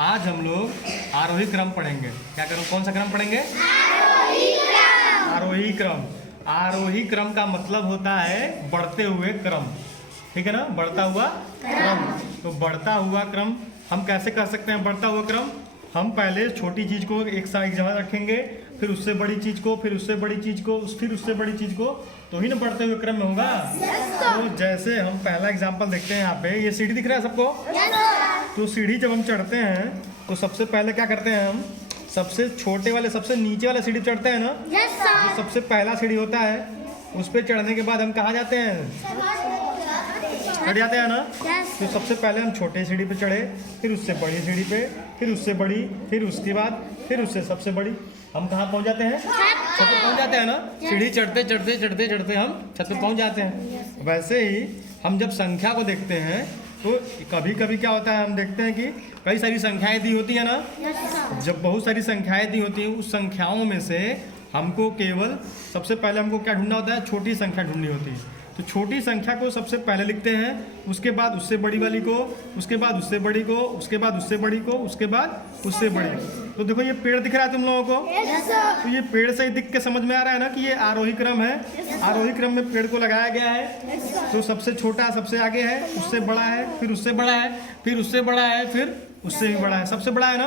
आज हम लोग आरोही क्रम पढ़ेंगे। क्या करूँ, कौन सा क्रम पढ़ेंगे? आरोही क्रम। आरोही क्रम का मतलब होता है बढ़ते हुए क्रम, ठीक है ना, बढ़ता हुआ क्रम। तो बढ़ता हुआ क्रम हम कैसे कर सकते हैं? बढ़ता हुआ क्रम हम पहले छोटी चीज़ को एक साइड जगह रखेंगे, फिर उससे बड़ी चीज़ को, फिर उससे बड़ी चीज़ को, फिर उससे बड़ी चीज़ को, तो ही ना बढ़ते हुए क्रम में होगा। तो जैसे हम पहला एग्जांपल देखते हैं, यहाँ पे ये सीढ़ी दिख रहा है सबको। तो सीढ़ी जब हम चढ़ते हैं तो सबसे पहले क्या करते हैं हम? सबसे छोटे वाले, सबसे नीचे वाले सीढ़ी चढ़ते हैं ना। जो सबसे पहला सीढ़ी होता है उस पर चढ़ने के बाद हम कहाँ जाते हैं? चढ़ जाते हैं ना। तो सबसे पहले हम छोटे सीढ़ी पे चढ़े, फिर उससे बड़ी सीढ़ी पे, फिर उससे बड़ी, फिर उसके बाद फिर उससे सबसे बड़ी, हम कहाँ पहुँच जाते हैं? छत पे पहुँच जाते हैं ना। सीढ़ी चढ़ते चढ़ते चढ़ते चढ़ते हम छत पे पहुँच जाते हैं। वैसे ही हम जब संख्या को देखते हैं तो कभी कभी क्या होता है, हम देखते हैं कि कई सारी संख्याएं दी होती है ना। जब बहुत सारी संख्याएं दी होती हैं, उस संख्याओं में से हमको केवल सबसे पहले हमको क्या ढूंढना होता है? छोटी संख्या ढूंढनी होती है। तो छोटी संख्या को सबसे पहले लिखते हैं, उसके बाद उससे बड़ी वाली को, उसके बाद उससे बड़ी को, उसके बाद उससे बड़ी को, उसके बाद उससे बड़ी। तो देखो ये पेड़ दिख रहा है तुम लोगों को। तो ये पेड़ से ही दिख के समझ में आ रहा है ना कि ये आरोही क्रम है। आरोही क्रम में पेड़ को लगाया गया है। तो सबसे छोटा सबसे आगे है, उससे बड़ा है, फिर उससे बड़ा है, फिर उससे बड़ा है, फिर उससे भी बड़ा है, सबसे बड़ा है ना।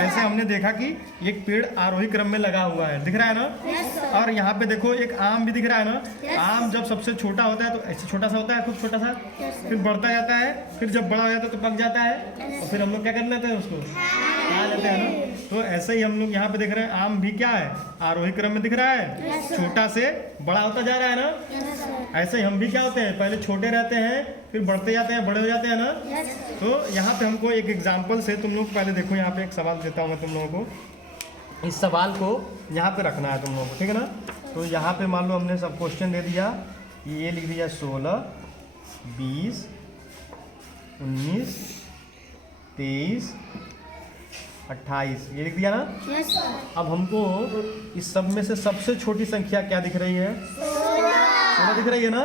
ऐसे हमने देखा कि एक पेड़ आरोही क्रम में लगा हुआ है, दिख रहा है ना। और यहाँ पे देखो एक आम भी दिख रहा है ना। आम जब सबसे छोटा होता है तो ऐसे छोटा सा होता है, खूब छोटा सा, फिर बढ़ता जाता है, फिर जब बड़ा हो जाता है तो पक जाता है, और फिर हम लोग क्या कर लेते हैं? उसको खा लेते हैं ना। तो ऐसे ही हम लोग यहाँ पे देख रहे हैं, आम भी क्या है? आरोही क्रम में दिख रहा है, छोटा से बड़ा होता जा रहा है ना। ऐसे ही हम भी क्या होते हैं? पहले छोटे रहते हैं, फिर बढ़ते जाते हैं, बड़े हो जाते हैं ना। तो यहाँ पे हमको एक एग्जाम्पल से तुम लोग पहले देखो, यहाँ पे एक सवाल देता हूँ मैं तुम लोगों को। इस सवाल को यहाँ पे रखना है तुम लोगों को, ठीक है ना। तो यहाँ पे मान लो हमने सब क्वेश्चन दे दिया, ये लिख दिया 16, 20, 19, 23, 28, ये लिख दिया ना। अब हमको इस सब में से सबसे छोटी संख्या क्या दिख रही है? 16 दिख रही है ना।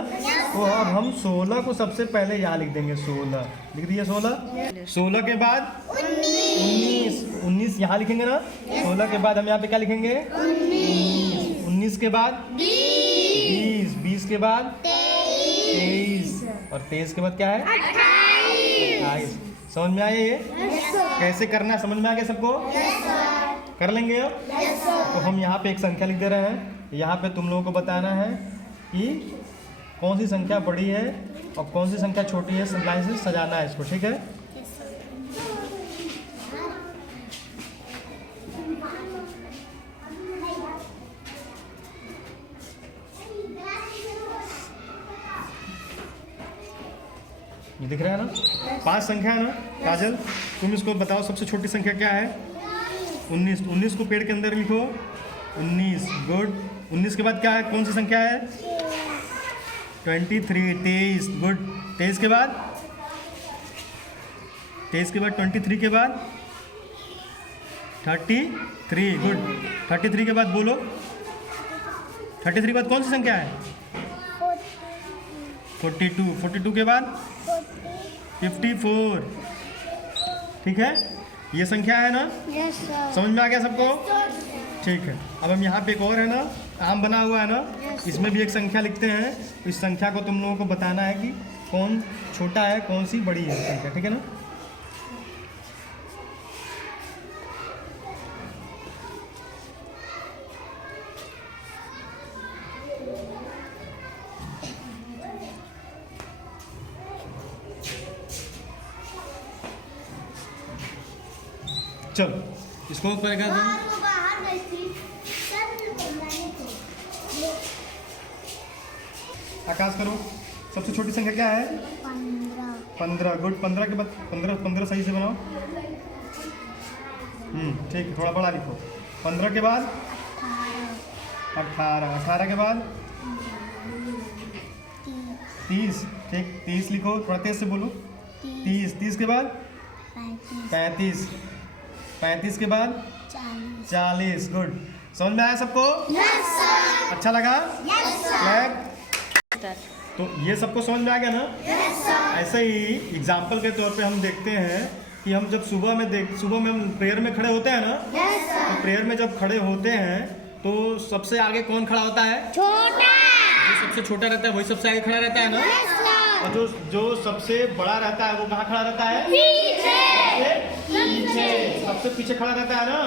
तो अब हम 16 को सबसे पहले यहाँ लिख देंगे, 16 लिख दिया। 16 के बाद 19 यहाँ लिखेंगे ना। 16 के बाद हम यहाँ पे क्या लिखेंगे? 19 के बाद 20 के बाद 23, और 23 के बाद क्या है? 28। समझ में आया ये कैसे करना है? समझ में आ गया सबको? कर लेंगे अब। तो हम यहाँ पे एक संख्या लिख दे रहे हैं। यहाँ पे तुम लोगों को बताना है कि कौन सी संख्या बड़ी है और कौन सी संख्या छोटी है। लाइन से सजाना है इसको, ठीक है। ये दिख रहा है ना, 5 संख्या है ना। काजल तुम इसको बताओ सबसे छोटी संख्या क्या है? 19। 19 को पेड़ के अंदर लिखो, 19। गुड। 19 के बाद क्या है? कौन सी संख्या है? 23। 23। गुड। 23 के बाद 23 के बाद 33। गुड। 33 के बाद बोलो, 33 के बाद कौन सी संख्या है? 42। 42 के बाद 54। ठीक है, ये संख्या है ना। समझ में आ गया सबको? ठीक है। अब हम यहाँ पे एक और है ना, आम बना हुआ है ना, इसमें भी एक संख्या लिखते हैं। इस संख्या को तुम लोगों को बताना है कि कौन छोटा है, कौन सी बड़ी है संख्या, ठीक है ना। चलो इसको करेगा आकाश करो। सबसे छोटी संख्या क्या है? 15। गुड। 15 के बाद 15 सही से बनाओ। ठीक है, थोड़ा बड़ा लिखो। 15 के बाद 18। 18 के बाद 30। ठीक, 30 लिखो, थोड़ा तेज से बोलो। 30। 30 के बाद 35। 35 के बाद 40। गुड। समझ में आया सबको? Yes sir. अच्छा लगा? Yes sir. तो ये सबको समझ में आ गया ना? Yes sir. ऐसे ही एग्जाम्पल के तौर पे हम देखते हैं कि हम जब सुबह में हम प्रेयर में खड़े होते हैं ना, तो प्रेयर में जब खड़े होते हैं तो सबसे आगे कौन खड़ा होता है? छोटा। जो सबसे छोटा रहता है वही सबसे आगे खड़ा रहता है ना। और जो सबसे बड़ा रहता है वो कहाँ खड़ा रहता है? पीछे। सबसे पीछे खड़ा रहता है ना।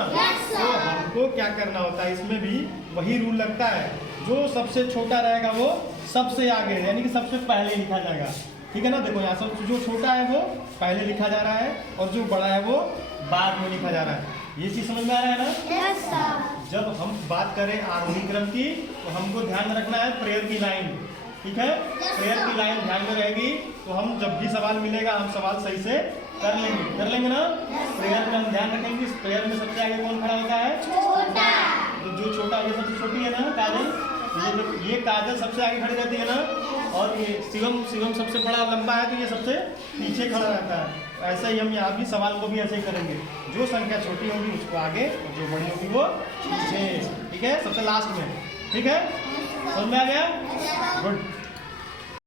तो हमको क्या करना होता है, इसमें भी वही रूल लगता है, जो सबसे छोटा रहेगा वो सबसे आगे यानी कि सबसे पहले लिखा जाएगा। ठीक है ना। देखो यहाँ सब जो छोटा है वो पहले लिखा जा रहा है और जो बड़ा है वो बाद में लिखा जा रहा है। ये चीज समझ में आ रहा है ना। जब हम बात करें आरोही क्रम की तो हमको ध्यान में रखना है प्रेयर की लाइन। ठीक है, प्रेयर की लाइन ध्यान में रहेगी तो हम जब भी सवाल मिलेगा हम सवाल सही से कर लेंगे ना। प्रेयर में हम ध्यान रखेंगे, प्रेयर में सबसे आगे कौन खड़ा होता है? छोटा। तो जो छोटा ये सबसे छोटी है ना काजल, ये काजल सबसे आगे खड़ी रहती है ना। और ये शिवम सबसे बड़ा लंबा है तो ये सबसे पीछे खड़ा रहता है। ऐसा ही हम यहाँ भी सवाल को भी ऐसे ही करेंगे, जो संख्या छोटी होगी उसको आगे और जो बड़ी होगी वो पीछे। ठीक है, सबसे लास्ट में। ठीक है, समझ में आ गया? गुड।